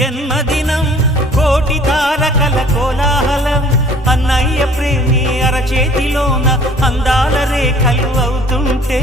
జన్మదినం కోటి తారకల కోలాహలం అన్నయ్య ప్రేమి అరచేతిలోన అందాల రేఖలు అవుతుంటే